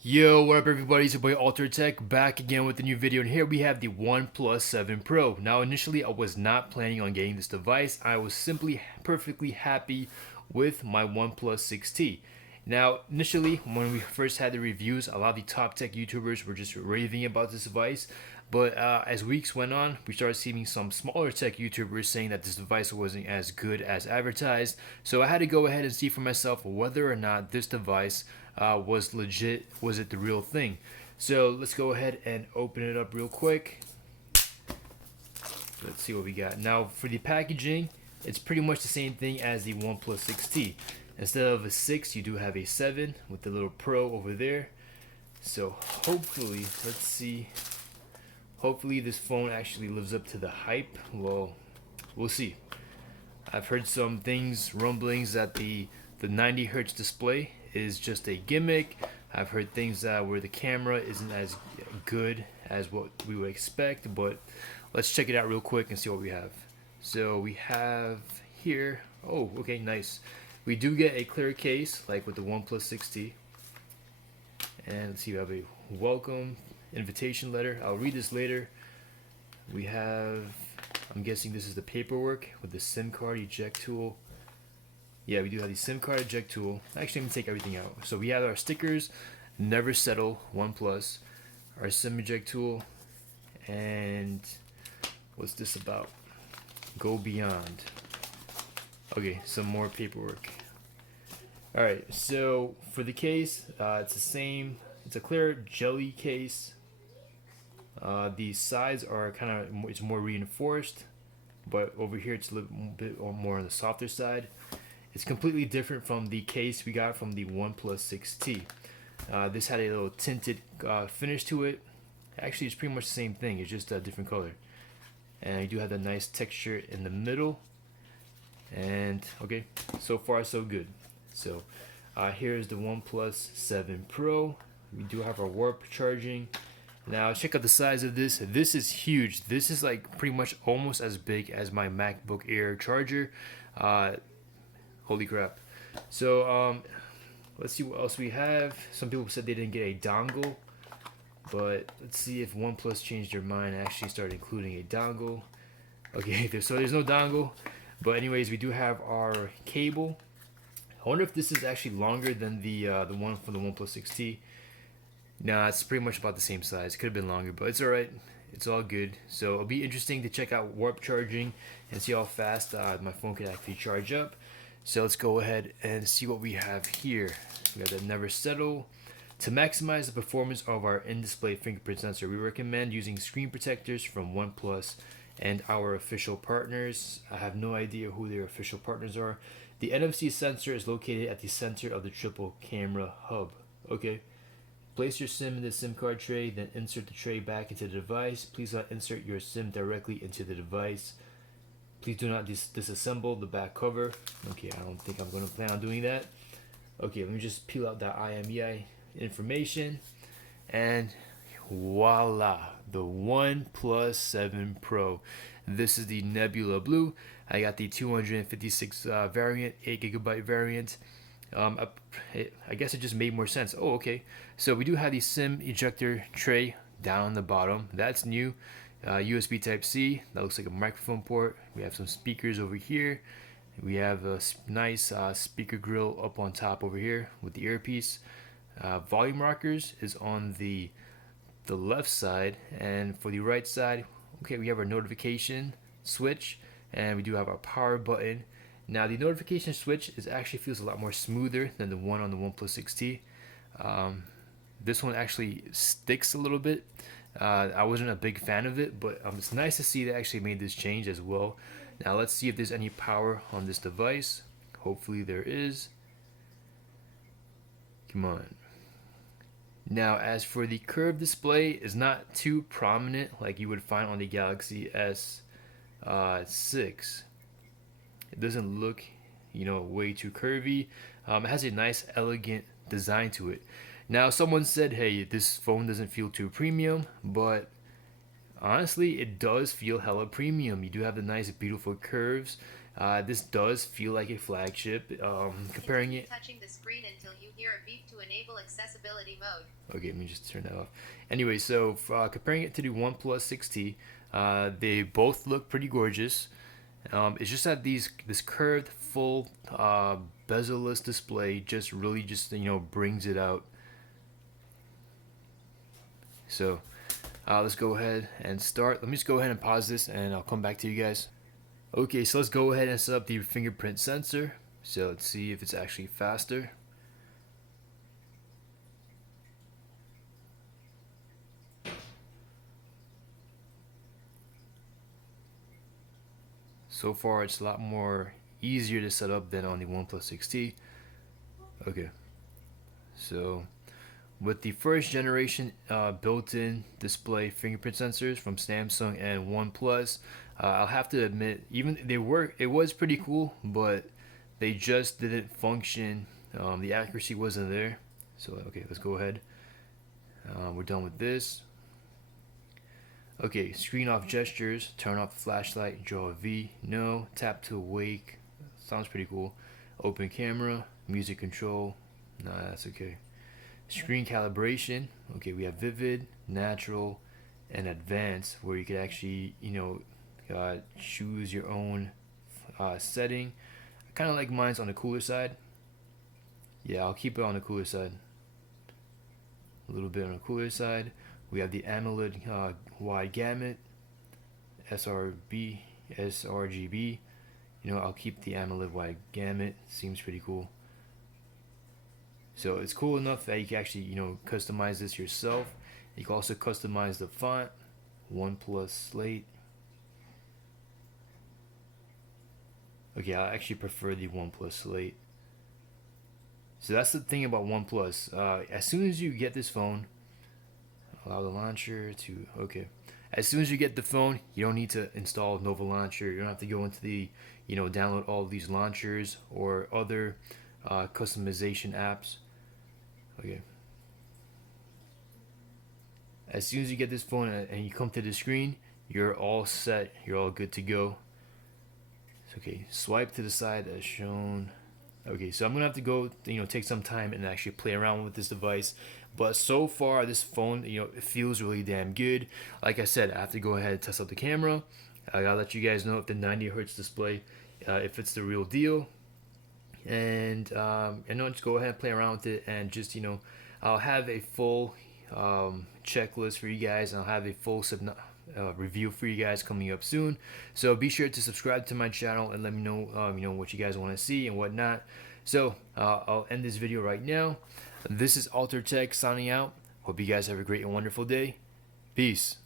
Yo, what up everybody, it's your boy Alter Tech back again with a new video, and here we have the OnePlus 7 Pro. Now initially I was not planning on getting this device. I was simply perfectly happy with my OnePlus 6T. Now initially when we first had the reviews, a lot of the top tech YouTubers were just raving about this device, but as weeks went on, we started seeing some smaller tech YouTubers saying that this device wasn't as good as advertised. So I had to go ahead and see for myself whether or not this device was legit. Was it the real thing? So let's go ahead and open it up real quick. Let's see what we got. Now for the packaging, it's pretty much the same thing as the OnePlus 6T. Instead of a 6, you do have a 7 with the little Pro over there. So hopefully, let's see. Hopefully this phone actually lives up to the hype. Well, we'll see. I've heard some things, rumblings that the 90 hertz display is just a gimmick. I've heard things where the camera isn't as good as what we would expect, but let's check it out real quick and see what we have. So we have here, oh, okay, nice. We do get a clear case like with the OnePlus 6T. And let's see, we have a welcome invitation letter. I'll read this later. We have, I'm guessing this is the paperwork with the SIM card eject tool. Yeah, we do have the SIM card eject tool. Actually, I'm gonna take everything out. So we have our stickers, never settle, OnePlus, our SIM eject tool, and what's this about? Go beyond. Okay, some more paperwork. All right, so for the case, it's the same. It's a clear jelly case. The sides are kind of, it's more reinforced, but over here it's a little bit more on the softer side. It's completely different from the case we got from the OnePlus 6T. This had a little tinted finish to it. Actually, it's pretty much the same thing. It's just a different color. And you do have a nice texture in the middle. And okay, so far so good. So here's the OnePlus 7 Pro. We do have our warp charging. Now check out the size of this. This is huge. This is like pretty much almost as big as my MacBook Air charger. Holy crap. So let's see what else we have. Some people said they didn't get a dongle, but let's see if OnePlus changed their mind and actually started including a dongle. Okay, so there's no dongle, but anyways, we do have our cable. I wonder if this is actually longer than the one from the OnePlus 6T. Nah, it's pretty much about the same size. Could have been longer, but it's alright. It's all good. So it'll be interesting to check out warp charging and see how fast my phone could actually charge up. So let's go ahead and see what we have here. We got the never settle. To maximize the performance of our in-display fingerprint sensor, we recommend using screen protectors from OnePlus and our official partners. I have no idea who their official partners are. The NFC sensor is located at the center of the triple camera hub. Okay. Place your SIM in the SIM card tray, then insert the tray back into the device. Please not insert your SIM directly into the device. Please do not disassemble the back cover. Okay, I don't think I'm going to plan on doing that. Okay, let me just peel out that IMEI information. And voila, the OnePlus 7 Pro. This is the Nebula Blue. I got the 256 variant, 8GB variant. I guess it just made more sense. Oh, okay. So we do have the SIM ejector tray down the bottom. That's new. USB Type-C. That looks like a microphone port. We have some speakers over here. We have a nice speaker grill up on top over here with the earpiece. Volume rockers is on the left side, and for the right side, okay, we have our notification switch, and we do have our power button. Now the notification switch actually feels a lot more smoother than the one on the OnePlus 6T. This one actually sticks a little bit. I wasn't a big fan of it, but it's nice to see they actually made this change as well. Now let's see if there's any power on this device. Hopefully there is. Come on. Now as for the curved display, it's not too prominent like you would find on the Galaxy S6. It doesn't look, way too curvy. It has a nice, elegant design to it. Now, someone said, hey, this phone doesn't feel too premium, but honestly, it does feel hella premium. You do have the nice, beautiful curves. This does feel like a flagship. Comparing it. Touching the screen until you hear a beep to enable accessibility mode. Okay, let me just turn that off. Anyway, so comparing it to the OnePlus 6T, they both look pretty gorgeous. It's just that this curved full bezel-less display just really just brings it out. So let's go ahead and start. Let me just go ahead and pause this and I'll come back to you guys. Okay, so let's go ahead and set up the fingerprint sensor. So let's see if it's actually faster. So far it's a lot more easier to set up than on the OnePlus 6T. Okay, so with the first generation built-in display fingerprint sensors from Samsung and OnePlus, I'll have to admit, even it was pretty cool, but they just didn't function. The accuracy wasn't there. So okay, let's go ahead. We're done with this. Okay, screen off gestures, turn off the flashlight, draw a V, no, tap to wake, sounds pretty cool. Open camera, music control, nah, that's okay. Screen calibration, okay, we have vivid, natural, and advanced, where you could actually, choose your own setting. Kind of like mine's on the cooler side. Yeah, I'll keep it on the cooler side. A little bit on the cooler side. We have the AMOLED wide gamut, sRGB. I'll keep the AMOLED wide gamut. Seems pretty cool. So it's cool enough that you can actually, customize this yourself. You can also customize the font. OnePlus Slate. Okay, I actually prefer the OnePlus Slate. So that's the thing about OnePlus. As soon as you get this phone, allow the launcher to, okay. As soon as you get the phone, you don't need to install Nova Launcher. You don't have to go into the, download all of these launchers or other customization apps. Okay. As soon as you get this phone and you come to the screen, you're all set. You're all good to go. Okay, swipe to the side as shown. Okay, so I'm gonna have to go, take some time and actually play around with this device. But so far, this phone, it feels really damn good. Like I said, I have to go ahead and test out the camera. I gotta let you guys know if the 90 hertz display, if it's the real deal. And I'll just go ahead and play around with it, and just I'll have a full checklist for you guys, and I'll have a full review for you guys coming up soon. So be sure to subscribe to my channel and let me know what you guys want to see and whatnot. So I'll end this video right now. This is Alter Tech signing out. Hope you guys have a great and wonderful day. Peace.